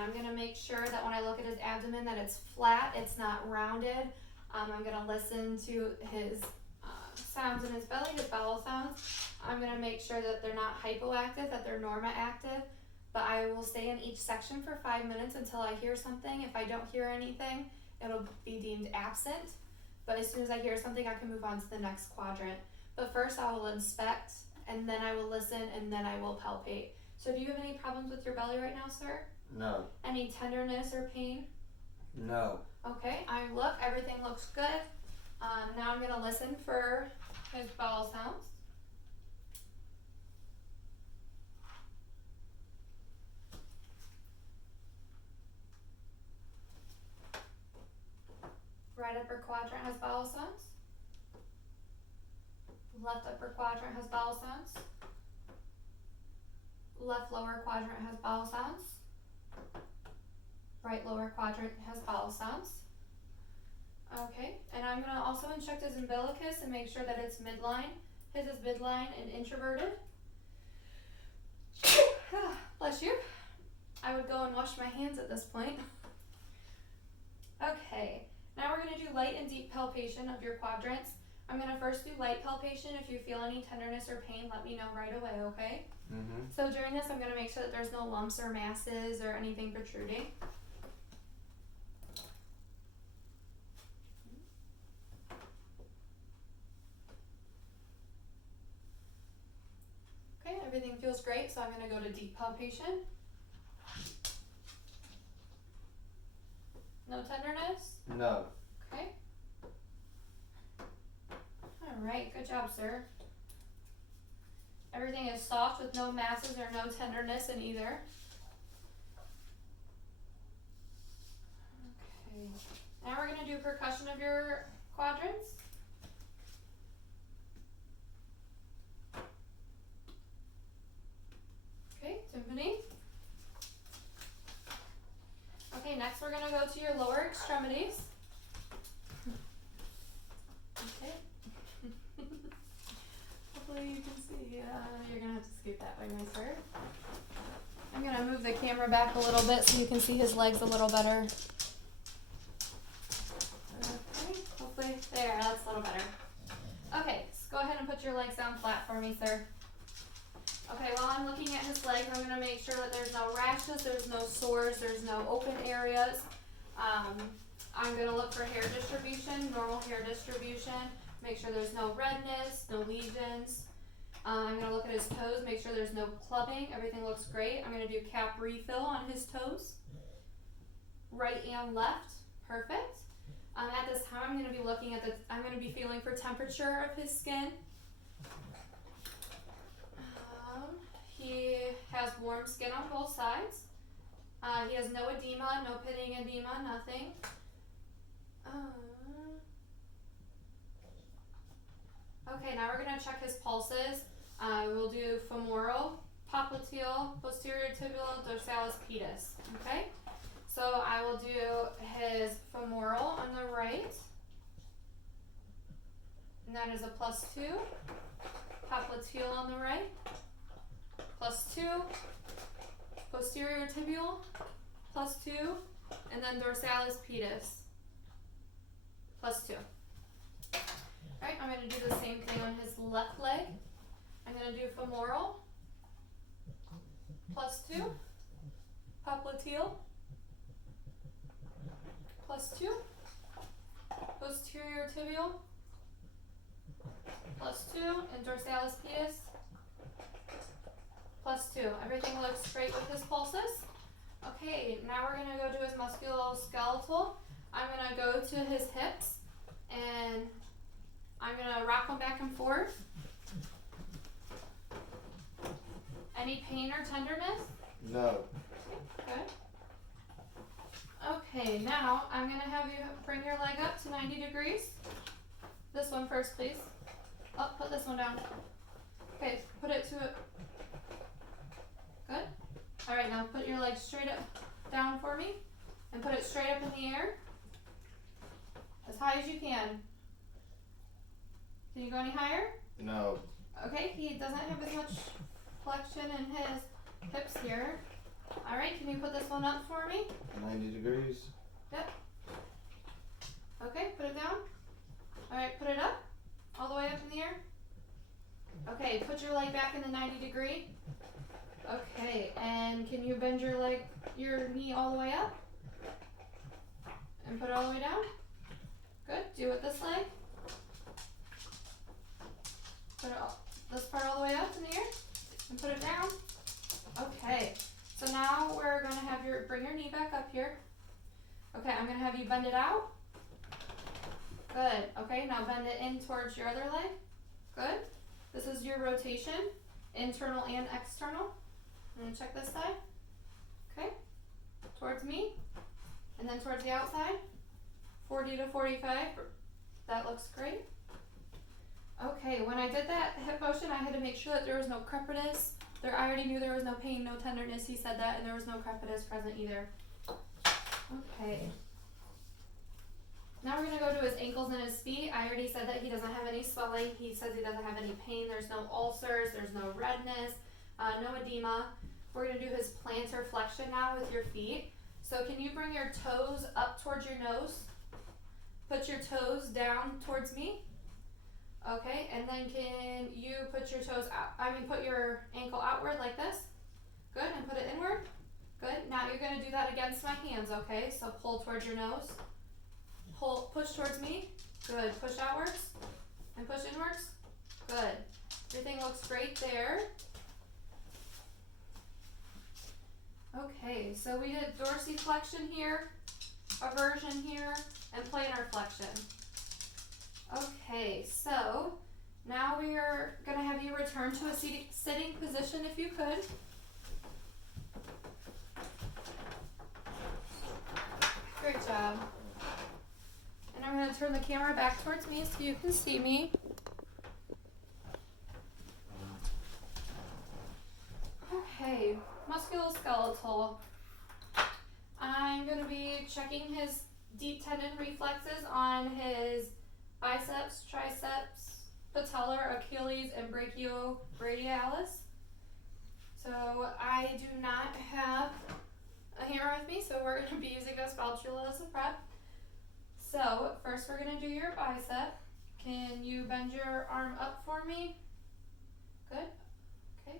I'm gonna make sure that when I look at his abdomen that it's flat, it's not rounded. I'm gonna listen to his sounds in his belly, his bowel sounds. I'm gonna make sure that they're not hypoactive, that they're normoactive. But I will stay in each section for 5 minutes until I hear something. If I don't hear anything, it'll be deemed absent. But as soon as I hear something, I can move on to the next quadrant. But first I will inspect, and then I will listen, and then I will palpate. So do you have any problems with your belly right now, sir? No. Any tenderness or pain? No. Okay, everything looks good. Now I'm gonna listen for his bowel sounds. Right upper quadrant has bowel sounds. Left upper quadrant has bowel sounds. Left lower quadrant has bowel sounds. Right lower quadrant has bowel sounds. Okay, and I'm going to also inject his umbilicus and make sure that it's midline. His is midline and introverted. Bless you. I would go and wash my hands at this point. Okay, now we're going to do light and deep palpation of your quadrants. I'm going to first do light palpation. If you feel any tenderness or pain, let me know right away, okay? Mm-hmm. So during this, I'm going to make sure that there's no lumps or masses or anything protruding. Okay, everything feels great, so I'm going to go to deep palpation. No tenderness? No. Okay. Alright, good job, sir. Everything is soft with no masses or no tenderness in either. Okay. Now we're going to do percussion of your quadrants. Okay, timpani. Okay, next we're going to go to your lower extremities. Okay. Hopefully you can see. You're going to have to scoot that way, my sir. I'm going to move the camera back a little bit so you can see his legs a little better. Okay, hopefully, there, that's a little better. Okay, so go ahead and put your legs down flat for me, sir. Okay, while I'm looking at his legs, I'm going to make sure that there's no rashes, there's no sores, there's no open areas. I'm going to look for hair distribution, normal hair distribution. Make sure there's no redness, no lesions. I'm going to look at his toes, make sure there's no clubbing. Everything looks great. I'm going to do cap refill on his toes. Right and left. Perfect. At this time, I'm going to be looking at I'm going to be feeling for temperature of his skin. He has warm skin on both sides. He has no edema, no pitting edema, nothing. Okay, now we're going to check his pulses. We'll do femoral, popliteal, posterior tibial, dorsalis pedis. Okay? So I will do his femoral on the right. And that is a +2. Popliteal on the right. +2. Posterior tibial. +2. And then dorsalis pedis. +2. Alright, I'm going to do the same thing on his left leg. I'm going to do femoral. +2. Popliteal. +2. Posterior tibial. +2. And dorsalis pedis. +2. Everything looks great with his pulses. Okay, now we're going to go to his musculoskeletal. I'm going to go to his hips and I'm going to rock them back and forth. Any pain or tenderness? No. Good. Okay, now I'm going to have you bring your leg up to 90 degrees. This one first, please. Oh, put this one down. Okay, put it to it. Good. Alright, now put your leg straight up down for me and put it straight up in the air. As high as you can. Can you go any higher? No. Okay, he doesn't have as much flexion in his hips here. Alright, can you put this one up for me? 90 degrees. Yep. Okay, put it down. Alright, put it up. All the way up in the air. Okay, put your leg back in the 90 degree. Okay, and can you bend your leg, your knee all the way up? And put it all the way down. Good. Do it with this leg. Put it all, this part all the way up in the air. And put it down. Okay. So now we're gonna have bring your knee back up here. Okay, I'm gonna have you bend it out. Good. Okay, now bend it in towards your other leg. Good. This is your rotation, internal and external. I'm gonna check this side. Okay. Towards me. And then towards the outside. 40 to 45. That looks great. Okay, when I did that hip motion, I had to make sure that there was no crepitus. I already knew there was no pain, no tenderness. He said that, and there was no crepitus present either. Okay. Now we're going to go to his ankles and his feet. I already said that he doesn't have any swelling. He says he doesn't have any pain. There's no ulcers. There's no redness, no edema. We're going to do his plantar flexion now with your feet. So can you bring your toes up towards your nose? Put your toes down towards me. Okay, and then can you put your toes out, put your ankle outward like this. Good, and put it inward. Good, now you're going to do that against my hands, okay? So pull towards your nose. Pull, push towards me. Good, push outwards and push inwards. Good, everything looks great there. Okay, so we did dorsiflexion here, aversion here, and plantar flexion. Okay, so now we are going to have you return to a sitting position if you could. Great job. And I'm going to turn the camera back towards me so you can see me. Okay, musculoskeletal. I'm going to be checking his deep tendon reflexes on his biceps, triceps, patellar, Achilles, and brachiobrachialis. So I do not have a hammer with me, so we're going to be using a spatula as a prep. So first we're going to do your bicep. Can you bend your arm up for me? Good. Okay.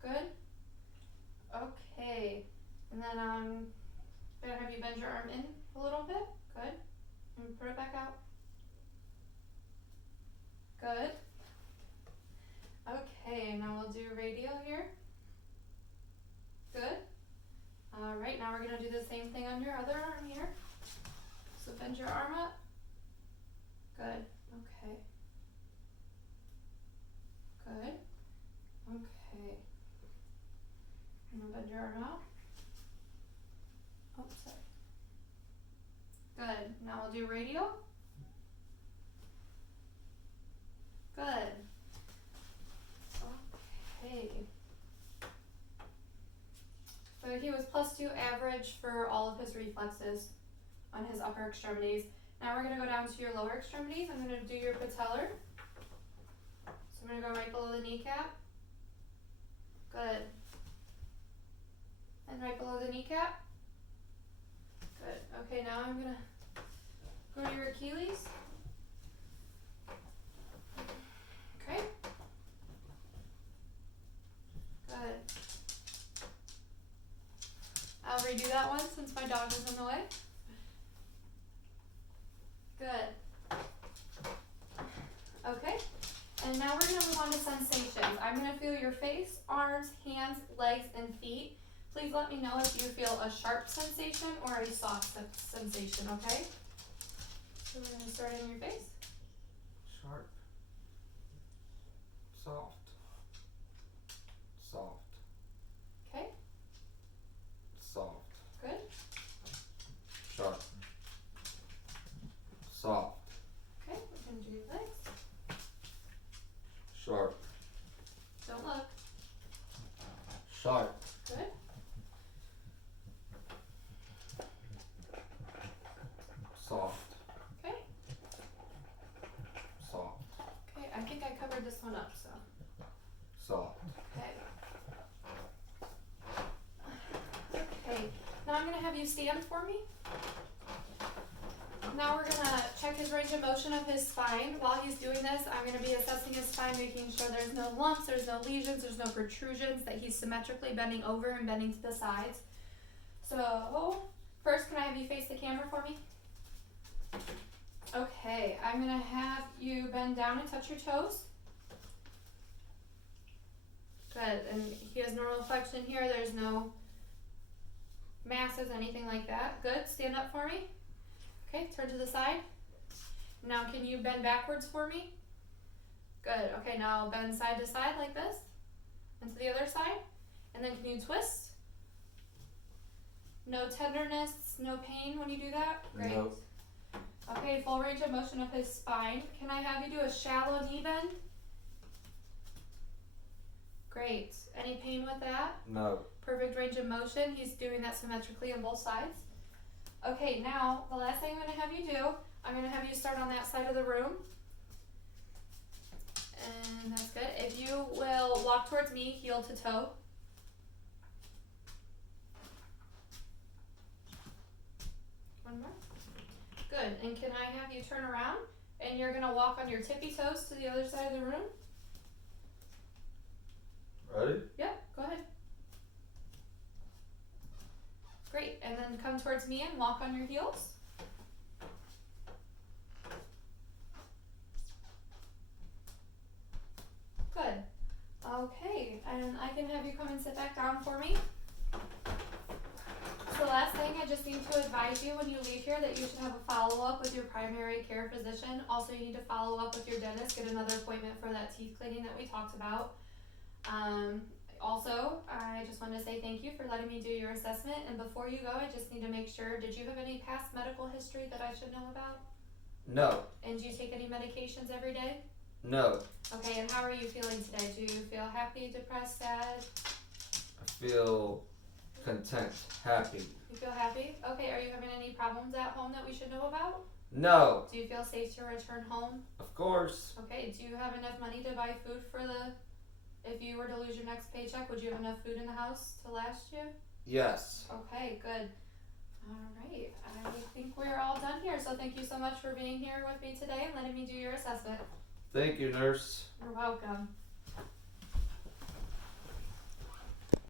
Good. Okay. And then I'm going to have you bend your arm in a little bit. Good. And put it back out. Good. Okay, now we'll do radial here. Good. Alright, now we're going to do the same thing on your other arm here. So bend your arm up. Good. Okay. Good. Okay. And now bend your arm out. Oh, sorry. Good. Now we'll do radial. Good. Okay. So he was +2 average for all of his reflexes on his upper extremities. Now we're going to go down to your lower extremities. I'm going to do your patellar. So I'm going to go right below the kneecap. Good. And right below the kneecap. Good. Okay, now I'm going to go to your Achilles. Okay. Good. I'll redo that one since my dog is in the way. Good. Okay. And now we're going to move on to sensations. I'm going to feel your face, arms, hands, legs, and feet. Please let me know if you feel a sharp sensation or a soft sensation, okay? So we're going to start in your face. Sharp. Soft. Soft. Okay. Soft. Good. Sharp. Soft. Okay, we're going to do your legs. Sharp. Don't look. Sharp. Good. Soft. Okay. Soft. Okay, I think I covered this one up, so. now I'm gonna have you stand for me. Now we're gonna check his range of motion of his spine. While he's doing this, I'm gonna be assessing his spine, making sure there's no lumps, there's no lesions, there's no protrusions, that he's symmetrically bending over and bending to the sides. So, first, can I have you face the camera for me? Okay, I'm gonna have you bend down and touch your toes. Good, and he has normal flexion here, there's no masses, anything like that. Good, stand up for me. Okay, turn to the side. Now can you bend backwards for me? Good, okay, now bend side to side like this. And to the other side. And then can you twist? No tenderness, no pain when you do that? Great. Nope. Okay, full range of motion of his spine. Can I have you do a shallow knee bend? Great. Any pain with that? No. Perfect range of motion. He's doing that symmetrically on both sides. Okay, now the last thing I'm going to have you do, I'm going to have you start on that side of the room. And that's good. If you will walk towards me, heel to toe. One more. Good. And can I have you turn around? And you're going to walk on your tippy toes to the other side of the room. Ready? Yep, go ahead. Great, and then come towards me and walk on your heels. Good. Okay, and I can have you come and sit back down for me. So last thing, I just need to advise you when you leave here that you should have a follow-up with your primary care physician. Also, you need to follow up with your dentist, get another appointment for that teeth cleaning that we talked about. Also, I just wanted to say thank you for letting me do your assessment, and before you go, I just need to make sure, did you have any past medical history that I should know about? No. And do you take any medications every day? No. Okay, and how are you feeling today? Do you feel happy, depressed, sad? I feel content, happy. You feel happy? Okay, are you having any problems at home that we should know about? No. Do you feel safe to return home? Of course. Okay, do you have enough money to buy food for if you were to lose your next paycheck, would you have enough food in the house to last you? Yes. Okay, good. Alright, I think we're all done here, so thank you so much for being here with me today and letting me do your assessment. Thank you, nurse. You're welcome.